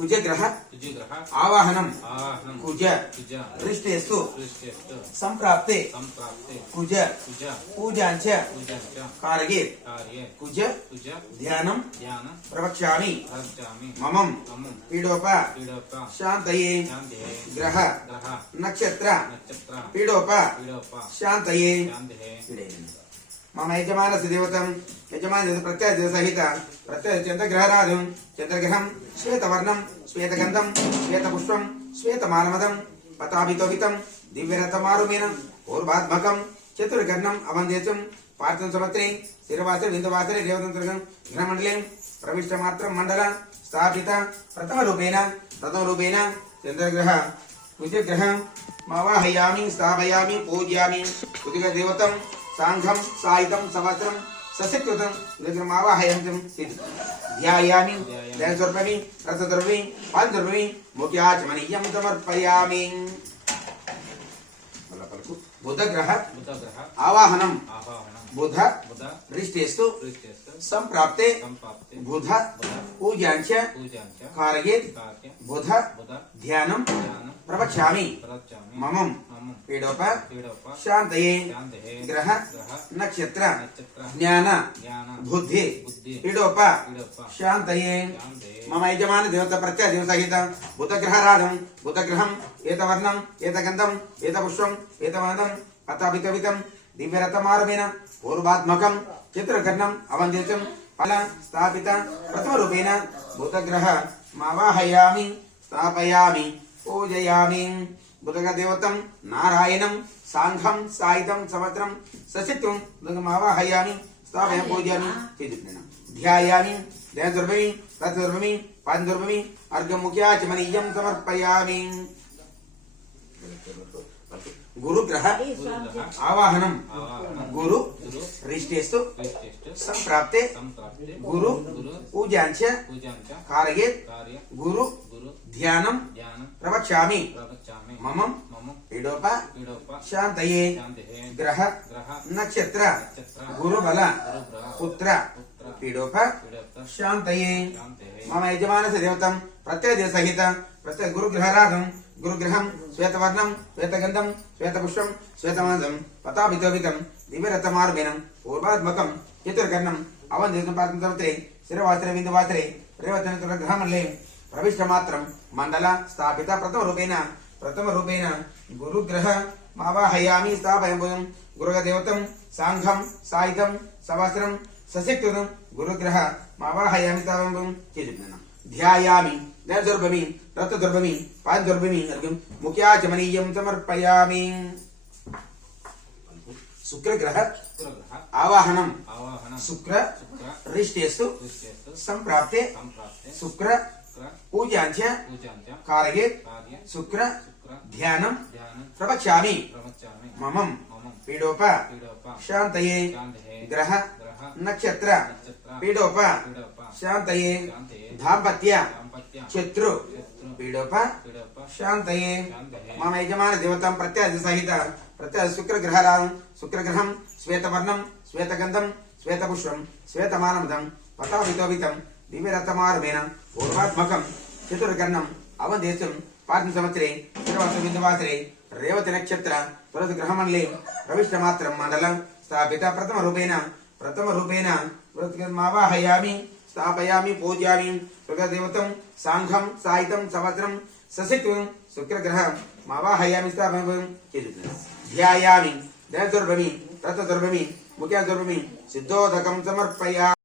कुजग्रह आवाहनम कुज रिष्टेस्तु संप्राप्ते कुज पूजांच कारये कुज ध्यानं प्रवक्ष्यामि ममं पीडोपा शांतये ग्रह नक्षत्र पीडोपा शांतये मम यजमान देवतं यजमान प्रत्यय सहित प्रत्यय चंद्रग्रहराधुं चंद्रग्रहं श्वेतवर्णं श्वेतगंधं श्वेतपुष्पं श्वेतमालमदं पताभितोभितं दिव्यरथमारुमेन पूर्वात्मकं चतुर्गर्णं अवन्देशं पार्थं समत्रे शिरवासरे बिन्दुवासरे देवतंत्रगं ग्रहमण्डले प्रविष्टमात्रं मंडल स्थापित प्रथमरूपेण चंद्रग्रह कुजग्रह मावाहयामि स्थापयामि पूजयामि कुजदेवतं सांघं सायुधं संवत्सरं सशक्तुतं विग्रहमावाहयन्तं ध्यायामि ध्यानस्वरूपमि रथस्वरूपमि पादस्वरूपमि मुख्याचमनीयं समर्पयामि बुधग्रह आवाहनं बुध रिष्टेस्तु संप्राप्ते बुध पूजांच कारयेत् बुध ध्यानं प्रवक्ष्यामि ममं पीडोप शांतये ग्रह नक्षत्र ज्ञान बुद्धि पीडोप शांतये मम यजमान देवता प्रत्यय सहित बुधग्रहराधं बुधग्रहं एतवर्णं एतगन्धं एतपुष्पं एतमादं पताभितवितं दिव्यरथमारुमेन पूर्वात्मकं चित्रकर्णम् अवन्दितं फल स्थापित प्रथमरूपेण बुधग्रह मावाहयामि स्थापयामि पूजयामि बुधदेवतं नारायणं सांघं सायुधं संवत्सरं सशक्तं बुधमावाहयामि स्थापयामि पूजयामि ध्यायामि ध्यानस्वरूपमि रथस्वरूपमि पादस्वरूपमि अर्घ्यमुख्याचमनीयं समर्पयामि गुरुग्रह आवाहनं गुरु रिष्टेस्तु संप्राप्ते गुरु पूजांच कारयेत् गुरु ध्यानं प्रवक्ष्यामि ममं पीडोप शांतये ग्रह नक्षत्र गुरुबल पुत्र पीडोप शांतये मम यजमान देवतं प्रत्यय सहित प्रत्यय गुरुग्रहराधं गुरुग्रहं श्वेतवर्णं श्वेतगन्धं श्वेतपुष्पं श्वेतमादं पताभितोभितं दिव्यरथमारुमेन पूर्वात्मकं चतुर्गर्णम् अवन्दितं पार्थं शिरवासरे बिन्दुवासरे रेवतनग्रहमण्डले प्रविष्टमात्रं मंडल स्थापित प्रथमरूपेण गुरुग्रह मावाहयामि स्थापयामि गुरुदेवतं सांघं सायुधं संवत्सरं सशक्तुतं गुरुग्रह मावाहयामि स्थापयामि ध्यायामि ध्यानस्वरूपमि रथस्वरूपमि पादस्वरूपमि मुख्याचमनीयं समर्पयामि शुक्रग्रह आवाहनं शुक्र रिष्टेस्तु संप्राप्ते शुक्र पूजांच कारयेत् शुक्र ध्यानं प्रवक्ष्यामि ममं पीडोप शांतये ग्रह नक्षत्र पीडोप शांतये दाम्पत्य शत्रु पीडोप शांतये मम यजमान देवतं प्रत्यय सहित प्रत्यय शुक्रग्रहं श्वेतवर्णं श्वेतगन्धं श्वेतपुष्पं श्वेतमालमदं पताभितोभितं दिव्यरथमारुमेन पूर्वात्मकं चतुर्गर्णम् अवन्देशं पार्थं संवत्सरे शिरवासरे बिन्दुवासरे रेवती नक्षत्र ग्रहमण्डले प्रविष्टमात्रं मंडलं स्थापित प्रथमरूपेण मावाहयामि स्थापयामि पूजयामि शुक्रदेवतं सांघं सायुधं संवत्सरं सशक्तं शुक्रग्रह मावाहयामि स्थापयामि ध्यायामि ध्यानस्वरूपमि रथस्वरूपमि मुख्यस्वरूपमि सिद्धोदकं समर्पयामि।